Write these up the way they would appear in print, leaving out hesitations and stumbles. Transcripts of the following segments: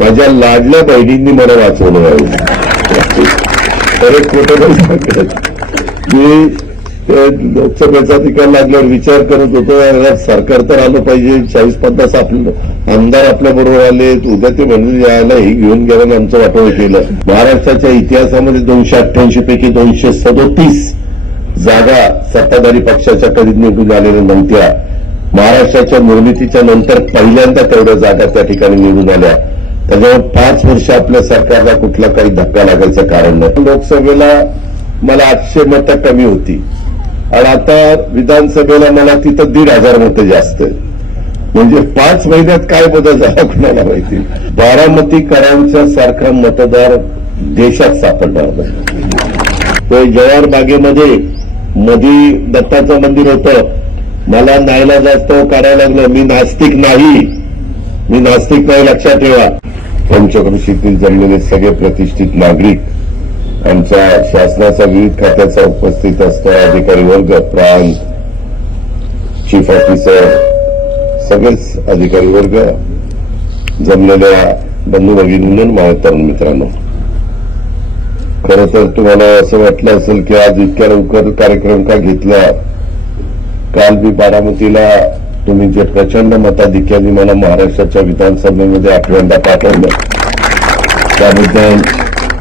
माझ्या लाडल्या बहिणींनी मला वाचवलं आहे. परत खोटं नाही सांगत. मी लोकसभेचा निकाल लागल्यावर विचार करत होतो, सरकार तर आलं पाहिजे, 40-50 आपले आमदार आपल्या बरोबर आले, उद्या ते म्हणजे यायला हे घेऊन गेल्यानं आमचं वाटोळ केलं. महाराष्ट्राच्या इतिहासामध्ये 288 पैकी 237 जागा सत्ताधारी पक्षाच्या कधी निवडून आलेल्या नव्हत्या. महाराष्ट्राच्या निर्मितीच्या नंतर पहिल्यांदा तेवढ्या जागा त्या ठिकाणी निवडून आल्या. त्याच्यावर 5 वर्ष आपल्या सरकारला कुठला काही धक्का लागायचं कारण नाही. लोकसभेला मला 800 मतं कमी होती आणि आता विधानसभेला मला तिथं 1,500 मतं जास्त आहेत. म्हणजे 5 महिन्यात काय बदल झाला कुणाला माहिती. बारामतीकरांच्या सारखा मतदार देशात सापडणार नाही. जवाहर बागेमध्ये मधी दत्ताचं मंदिर होतं. मला नाईलाजास्तव काढायला लागलं. मी नास्तिक नाही लक्षात ठेवा. पंचक्रोशीतील जमलेले सगळे प्रतिष्ठित नागरिक, आमच्या शासनाचा विविध खात्याचा उपस्थित असणारा अधिकारी वर्ग, प्रांत, चीफ ऑफिसर, सगळेच अधिकारी वर्ग, जमलेल्या बंधू भगिनींनो, माझ्या तरुण मित्रांनो, खरं तर तुम्हाला असं वाटलं असेल की आज इतक्या लवकर कार्यक्रम का घेतला. काल मी बारामतीला तुम्ही जे प्रचंड मताधिक्याने मला महाराष्ट्राच्या विधानसभेमध्ये 8व्यांदा पाठवलं, त्याबद्दल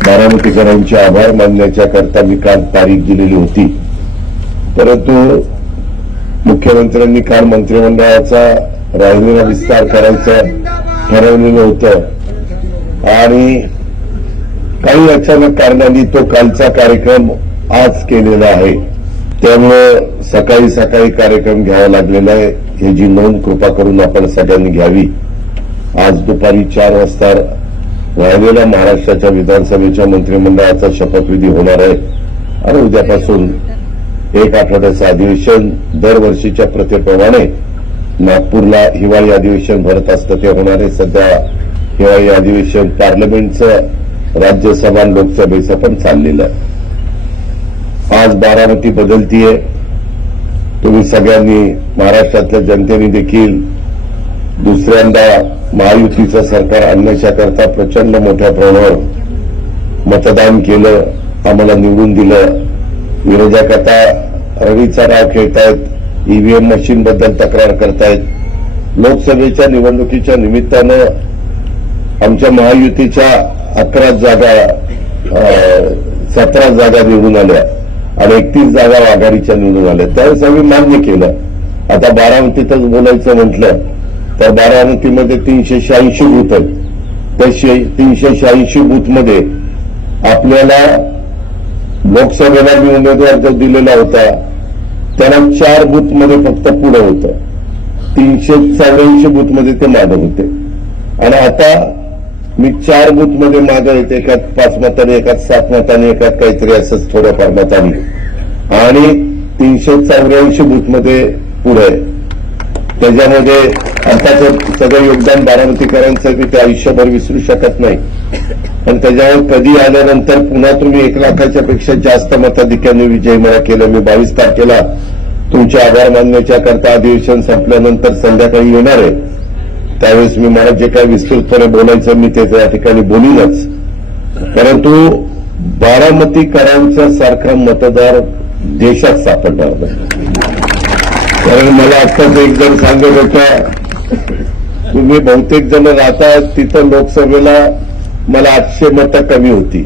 बारामतीकरांचे आभार मानण्याच्या करता मी काल तारीख दिलेली होती. परंतु मुख्यमंत्र्यांनी काल मंत्रिमंडळाचा राहिलेला विस्तार करायचं ठरवलेलं होतं आणि काही अचानक कारणांनी तो कालचा कार्यक्रम आज केलेला आहे. त्यामुळे सकाळी सकाळी कार्यक्रम घ्यावा लागलेला आहे. ही जी नोंद कृपा करून आपण सगळ्यांनी घ्यावी. आज दुपारी 4 वाजता राहिलेल्या महाराष्ट्राच्या विधानसभेच्या मंत्रिमंडळाचा शपथविधी होणार आहे आणि उद्यापासून 1 आठवड्याचं अधिवेशन दरवर्षीच्या प्रथेप्रमाणे नागपूरला हिवाळी अधिवेशन भरत असतं ते होणार आहे. सध्या हिवाळी अधिवेशन पार्लमेंटचं, राज्यसभा, लोकसभेचं पण चाललेलं आहे. आज बारामती बदलतीये. तुम्ही सगळ्यांनी, महाराष्ट्रातल्या जनतेने देखील दुसऱ्यांदा महायुतीचं सरकार आणण्याच्याकरता प्रचंड मोठ्या प्रमाणावर मतदान केलं, आम्हाला निवडून दिलं. विरोधक आता रवीचा डाव खेळतायत, ईव्हीएम मशीनबद्दल तक्रार करतायत. लोकसभेच्या निवडणुकीच्या निमित्तानं आमच्या महायुतीच्या 11 जागा 17 जागा निवडून आल्या आणि 31 जागा आघाडीच्या निवडून आल्या. त्यावेळेस आम्ही मान्य केलं. आता बारामतीतच बोलायचं म्हटलं तर बारामतीमध्ये 386 बूथ आहेत. त्या 386 बूथमध्ये आपल्याला लोकसभेला मी उमेदवार जो दिलेला होता त्याला 4 बूथमध्ये फक्त पुढे होतं. 384 बूथमध्ये ते मागे होते आणि आता मी 4 बूथमध्ये मागे येते, एकात 5 मतांनी, एकात 7 मतांनी, एकात काहीतरी असंच थोड्याफार मतांनी, आणि 384 बूथमध्ये पुढे आहे. त्याच्यामध्ये अर्थात सगळं योगदान बारामतीकरांचं मी ते आयुष्यभर विसरू शकत नाही. पण त्याच्यावर कधी आल्यानंतर पुन्हा तुम्ही 1 लाखाच्या पेक्षा जास्त मताधिक्याने विजय मला केलं. मी 22 तारखेला तुमचे आभार मानण्याच्या करता अधिवेशन संपल्यानंतर संध्याकाळी येणार आहे. त्यावेळेस मी मला जे काही विस्तृतपणे बोलायचं मी ते त्या ठिकाणी बोलीनच. परंतु बारामतीकरांच्या सारखा मतदार देशात सापडणार नाही. कारण मला आत्ताच एक जण सांगत होता, तुम्ही बहुतेक जण राहता तिथं लोकसभेला मला 800 मतं कमी होती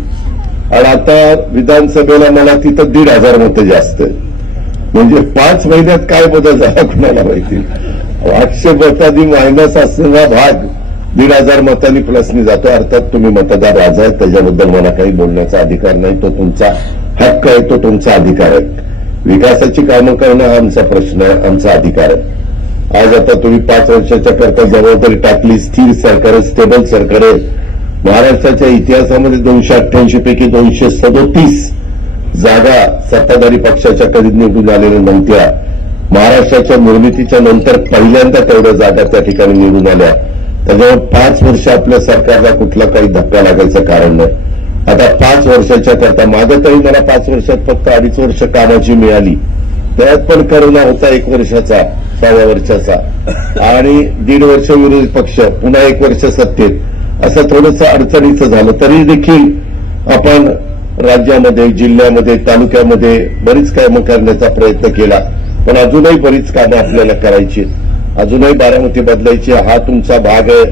आणि आता विधानसभेला मला तिथं 1,500 मतं जास्त आहेत. म्हणजे 5 महिन्यात काय बदल झाला कुणाला माहिती. 800 मतांनी मायनस असलेला भाग 1,500 मतांनी प्लसनी जातो. अर्थात तुम्ही मतदार राजा आहेत, त्याच्याबद्दल मला काही बोलण्याचा अधिकार नाही. तो तुमचा हक्क आहे, तो तुमचा अधिकार आहे. विकासाची कामं करणं हा आमचा प्रश्न आहे, आमचा अधिकार आहे. आज आता तुम्ही 5 वर्षाच्या करता जबाबदारी टाकली. स्थिर सरकार आहे, स्टेबल सरकार आहे. महाराष्ट्राच्या इतिहासामध्ये 288 पैकी 237 जागा सत्ताधारी पक्षाच्या कधी निवडून आलेल्या नव्हत्या. महाराष्ट्राच्या निर्मितीच्या नंतर पहिल्यांदा तेवढ्या जागा त्या ठिकाणी निवडून आल्या. त्याच्यावर 5 वर्ष आपल्या सरकारला कुठला काही धक्का लागायचं कारण नाही. आता 5 वर्षाच्या करता, मागं तरी मला 5 वर्षात फक्त 2.5 वर्ष कामाची मिळाली. त्यात पण करोना होता 1 वर्षाचा, 6व्या वर्षाचा, आणि 1.5 वर्ष विरोधी पक्ष, पुन्हा 1 वर्ष सत्तेत, असं थोडंसं अडचणीचं झालं, तरी देखील आपण राज्यामध्ये, जिल्ह्यामध्ये, तालुक्यामध्ये बरीच कामं करण्याचा प्रयत्न केला. पण अजूनही बरीच कामं आपल्याला करायची, अजूनही बारामती बदलायची. हा तुमचा भाग आहे,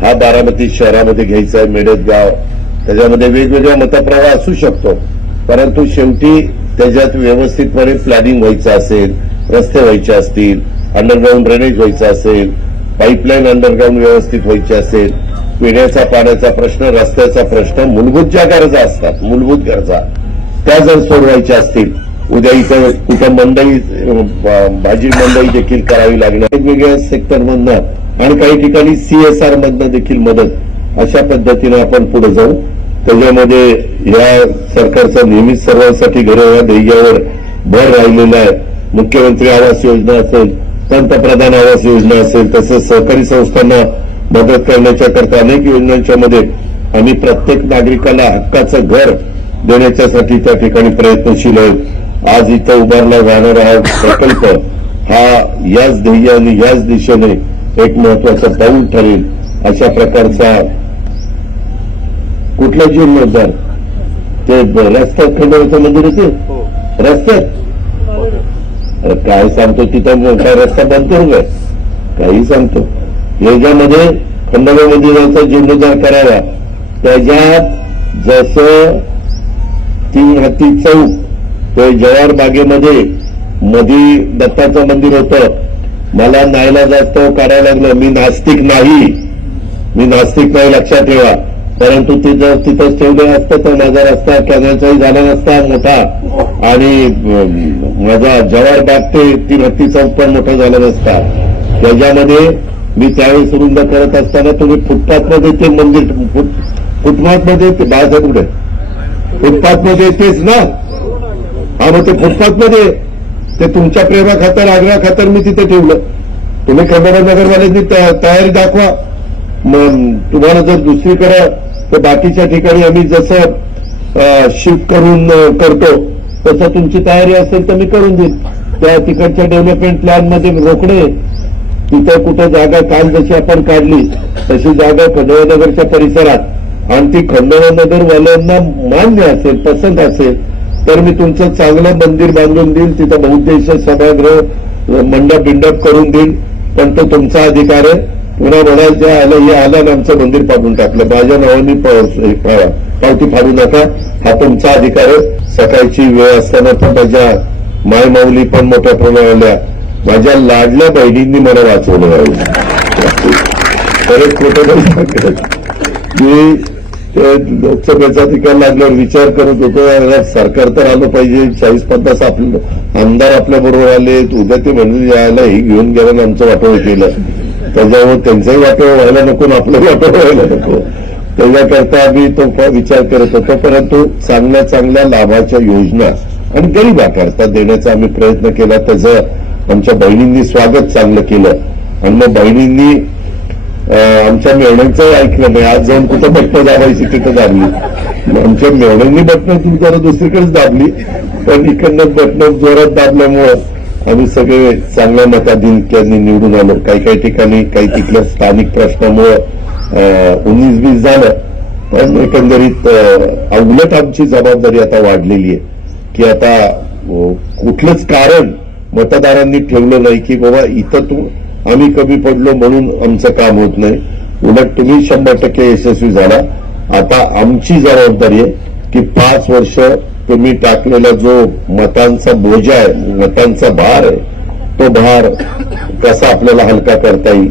हा बारामती शहरामध्ये घ्यायचा आहे, मेडत गाव. त्याच्यामध्ये वेगवेगळा मतप्रवाह असू शकतो, परंतु शेवटी त्याच्यात व्यवस्थितपणे प्लॅनिंग व्हायचं असेल, रस्ते व्हायचे असतील, अंडरग्राऊंड ड्रेनेज व्हायचं असेल, पाईपलाईन अंडरग्राऊंड व्यवस्थित व्हायची असेल, पिण्याचा पाण्याचा प्रश्न, रस्त्याचा प्रश्न, मूलभूत ज्या गरजा असतात, मूलभूत गरजा त्या जर सोडवायच्या असतील, उद्या इथं कुठं मंडई, भाजी मंडई देखील करावी लागणार, वेगवेगळ्या सेक्टरमधनं आणि काही ठिकाणी CSR मधनं देखील मदत, अशा पद्धतीनं आपण पुढे जाऊ. त्याच्यामध्ये या सरकारचा नेहमीच सर्वांसाठी घरं या ध्येयावर भर राहिलेला आहे. मुख्यमंत्री आवास योजना असेल, पंतप्रधान आवास योजना असेल, तसेच सहकारी संस्थांना मदत करण्याच्या करता अनेक योजनांच्या मध्ये आम्ही प्रत्येक नागरिकाला हक्काचं घर देण्याच्यासाठी त्या ठिकाणी प्रयत्नशील आहे. आज इथं उभारला जाणारा हा प्रकल्प हा याच ध्येय आणि याच दिशेने एक महत्वाचं पाऊल ठरेल. अशा प्रकारचा कुठला जीवनोद्धार, ते रस्त्यात खंडोबाचं मंदिर होते, रस्त्यात काय सांगतो, तिथं काय रस्ता बंद करू काय, काही सांगतो. याच्यामध्ये खंडोबा मंदिराचा जीर्णोद्धार करावा. त्याच्यात जसं 3 हत्ती चौक, ते जवाहर बागेमध्ये मधी दत्ताचं मंदिर होतं, मला नाईलाजास्तव काढायला लागलं. मी नास्तिक नाही लक्षात ठेवा, परंतु ते जर तिथंच ठेवलं असतं तर माझा रस्ता कॅनलचाही झाला नसता मोठा, आणि माझा जवाहर बाग ते 3 हत्ती चौक पण मोठा झाला नसता. त्याच्यामध्ये मी त्यावेळेस रुंद करत असताना तुम्ही फुटपाथमध्ये ते मंदिर, फुटपाथमध्ये ते बाळासाहेब कुठे, फुटपाथमध्ये तेच ना, हा मग ते फुटपाथमध्ये ते तुमच्या प्रेमा खातर, आग्रहा खातर मी तिथे ठेवलं. तुम्ही खंडोबा नगरवाल्यांनी तयारी दाखवा. मग तुम्हाला जर दुसरीकडे तर बाकीच्या ठिकाणी आम्ही जसं शिफ्ट करून करतो तसं तुमची तयारी असेल तर मी करून देईन. त्या तिकडच्या डेव्हलपमेंट प्लॅनमध्ये रोकडे तिथं कुठं जागा काल जशी आपण काढली तशी जागा खंडोबा नगरच्या परिसरात, आणि ती खंडोबा नगरवाल्यांना मान्य असेल, पसंत असेल तर मी तुमचं चांगलं मंदिर बांधून देईल, तिथं बहुउद्देशीय सभागृह मंडप करून देईल. पण तो तुमचा अधिकार आहे. पुन्हा म्हणायचं आलं हे आलं आणि आमचं मंदिर पाडून टाकलं, माझ्या नावाने पावती फाडू नका, हा तुमचा अधिकार आहे. सकाळची वेळ असताना पण माझ्या मायमाऊली पण मोठ्या प्रमाणाल्या माझ्या लाडल्या बहिणींनी मला वाचवलं. बरेच खोटं मी लोकसभेचा निकाल लागल्यावर विचार करत होतो, सरकार तर आलं पाहिजे, 40-50 आपले आमदार आपल्या बरोबर आले, उद्या ते म्हणजे यायला ही घेऊन गेल्यानं आमचं वाटोळं केलं, त्याच्यामुळे त्यांचाही वाटोळं व्हायला नको, आपलंही वाटोळं व्हायला नको. त्याच्याकरता आम्ही तो विचार करत होतो. परंतु चांगल्या चांगल्या लाभाच्या योजना आणि गरिबाकरता देण्याचा आम्ही प्रयत्न केला. त्याचं आमच्या बहिणींनी स्वागत चांगलं केलं, आणि मग बहिणींनी आमच्या मेवण्यांचंही ऐकलं नाही. आज जाऊन कुठं बटणं दाबायची तिथं दाबली, आमच्या मेवण्यांनी बटणं ती जरा दुसरीकडेच दाबली, पण इकडनं बटणं जोरात दाबल्यामुळं आम्ही सगळे चांगल्या मताधिक्यांनी निवडून आलो. काही ठिकाणी काही तिथल्या स्थानिक प्रश्नामुळं 19-20 झालं, पण एकंदरीत उलट आमची जबाबदारी आता वाढलेली आहे की आता कुठलंच कारण मतदारांनी ठेवलं नाही की बाबा इथं आम्ही कमी पडलो म्हणून आमचं काम होत नाही. उलट तुम्ही 100% यशस्वी झाला. आता आमची जबाबदारी आहे की 5 वर्ष तुम्ही टाकलेला जो मतांचा बोजा आहे, मतांचा भार आहे, तो भार कसा आपल्याला हलका करता येईल.